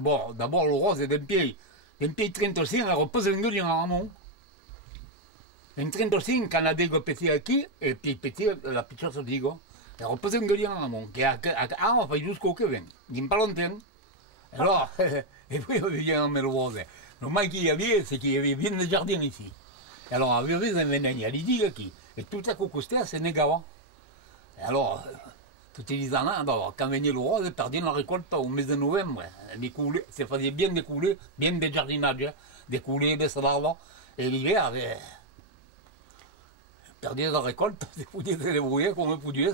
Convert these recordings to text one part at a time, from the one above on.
D'abord, le rose est d'un pied 35, elle repose un gueulien en amont. Un 35, quand la digue petit aquí, et puis petit, la petite digue, elle repose un gueulien en amont, qui a on fait jusqu'au que vient, d'une pas longtemps. Alors, et puis on vient en le rose. Le mal qu'il y avait, c'est qu'il y avait bien de jardin ici. Alors, on avait un vénin, il y a les digues qui, et tout à coup, c'est négawa. Alors, tout est dit en quand venait le rose, perdait la récolte au mois de novembre. Ça faisait bien découler, bien des jardinages, découler des salades. Et l'hiver, perdait la récolte, il pouvait se débrouiller comme il pouvait.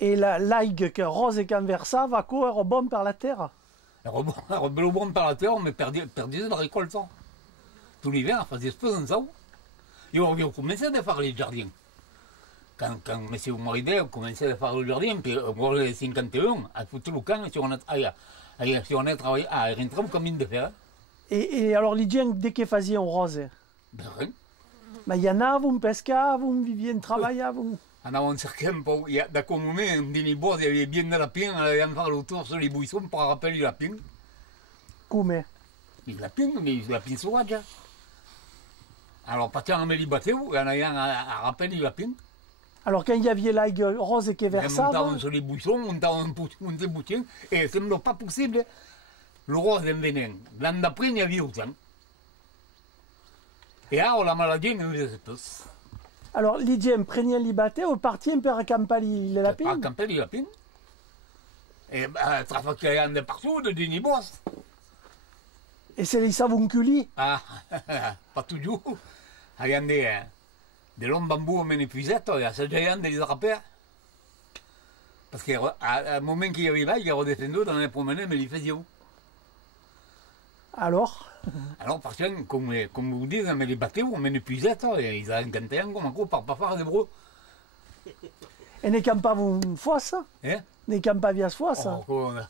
Et l'aigue rose et canversa va courir au bon par la terre. Elle rebond par la terre, mais perdait la récolte. Tout l'hiver, elle faisait peu ça. Et on commençait à faire les jardins. Quand M. Moridé commençait à faire le jardin, puis on les 51, à foutre le camp, si on a travaillé, à rentrer au camin de fer. Et alors, les gens, dès qu'ils faisaient en rose, Ben rien. mais il y en a, vous pescaient, vous viviez travailler, vous. On avait un certain peu, d'accord moment, on dit les bois, il y avait bien de lapins, on allait faire le tour sur les buissons pour rappeler les lapins. Comment? Les lapins sauvages. Alors, partir en les bateaux, on allait rappeler les lapins. Alors, quand il y avait l'aigue rose et canversa, on montait sur les buissons, on était boutins, et ce n'est pas possible. Le rose est un vénin. L'an d'après, il y avait autant. Et alors, la maladie, nous faisait plus. alors, les gens prenaient les bateaux, partaient pour acamper les lapins. Acamper les lapins. Et trafiquaient de partout, de Dinibos. Et c'est les savons culis. Ah, pas toujours. Il y a des longs bambous en épuisette, il y a ce géant de les attraper. Parce qu'à un moment qu'il y avait là, il y a redescendu dans les promenades, mais il faisait où? Alors? Alors, parce que, comme vous dites, mais les bateaux, on met une épuisette, ils ont encanté un comme un coup par pas faire des bros. Et ne campa vous une fosse? Hein? Ne campa via fosse? Oh,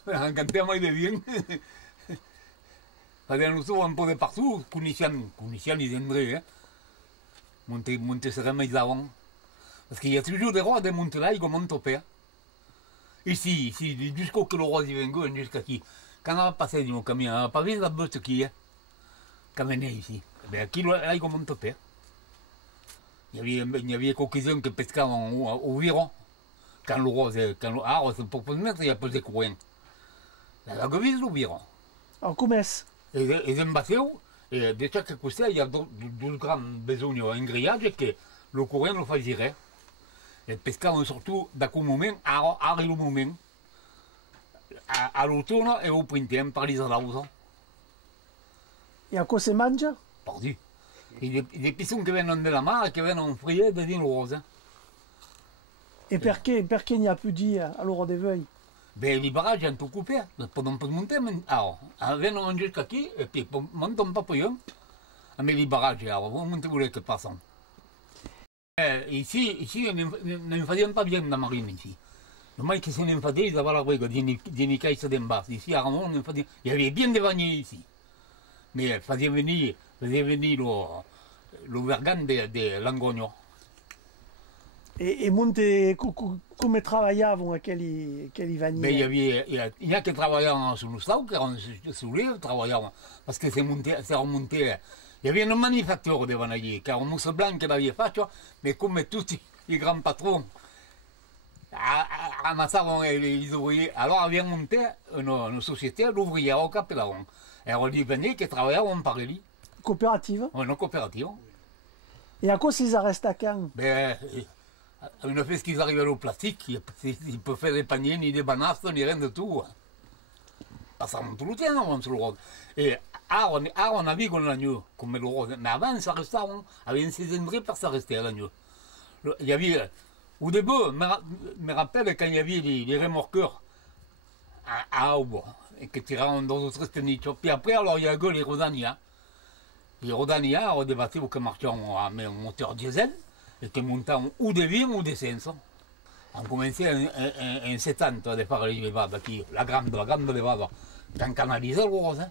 on a encanté un maille de bien. Fallait nous sauver un peu de partout, connaissant les endroits, hein. Monter sur les mailles avant. Parce qu'il y a toujours des rois de monter là, ils montent au père. Ici, jusqu'au que le roi y vienne, jusqu'à qui. Quand on a passé du camion, on n'a pas vu la botte qui est. Quand on est ici. Bien, qui là, ils montent au père. Il y avait quelques-uns qui pescaient au viron. Quand le roi, c'est pour se mettre, il y a peu de courants. La gavise, le viron. Alors, comment est-ce? Et un bateau, et de chaque côté, il y a 12 grammes besoin d'un grillage que le courant le fait girer. Et pescavam surtout d'accord moment, à le moment, à l'automne et au printemps, par les arauses. Et à quoi se mange? Pardi. Et des pissons qui viennent de la mer et qui viennent en frier de din rose. Et perché il n'y a plus dit à l'heure des veuilles? Ben, les barrages ont tout coupé. Pendant pas de monter, alors, on vient jusqu'à qui, et puis, montons pas pour eux. Mais les barrages, alors, on monte où que passons. Ici, on ne faisait pas bien de la marine, ici. Le mal qui s'en faisait, ils avaient la brigue, des caisses d'en bas. Ici, à Ramon, il y avait bien des vanniers ici. Mais il faisait venir le vergan de Langogno. Et monter, come travaillavano aquelli vanille? Mais il y a qui travaillaient sur le stau, qui étaient sous les travaillaient. Parce que c'est remonté. Il y avait une manufacture de vanille, car un mousse blanc qui l'avait fait, mais comme tous les grands patrons amassaient les ouvriers, alors avait monté une société d'ouvriers au Capellan. Et on dit venait qui travaillaient par lui. Coopérative? Une coopérative. Et à quoi ils restent à quand? Ben, une fois qu'ils arrivent au plastique, ils peuvent faire des paniers, ni des banasses, ni rien de tout. Ça monte tout le temps, on se le rose. Et on a vu qu'on l'agneau, comme le rose. Mais avant, ça restait, avec une saisonnerie, pour ça restait à l'agneau. Il y avait, au début, je me rappelle quand il y avait les remorqueurs à Aube, et qui tiraient dans d'autres steniches. Puis après, alors, il y a eu les Rodania. Les Rodania, on débattait qui marchaient en moteur diesel, et qui montaient ou des vins ou des sens. On commençait en 70 à faire les levades, la grande levade, quand canalisait le rose.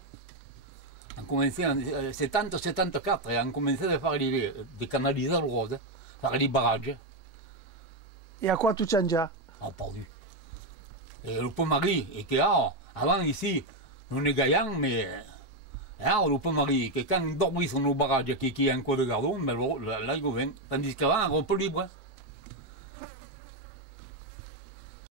On commençait en 70, 74, et on commençait à faire des canaliser le rose, faire les barrages. Et à quoi tout change? Ah, perdu. Et le pont Marie, et que avant ici, non est gaillant, mais on peut marier que quand on dormit sur nos barrages qui est un coin de gardon, mais là il vient. Tandis qu'avant, on peut libre.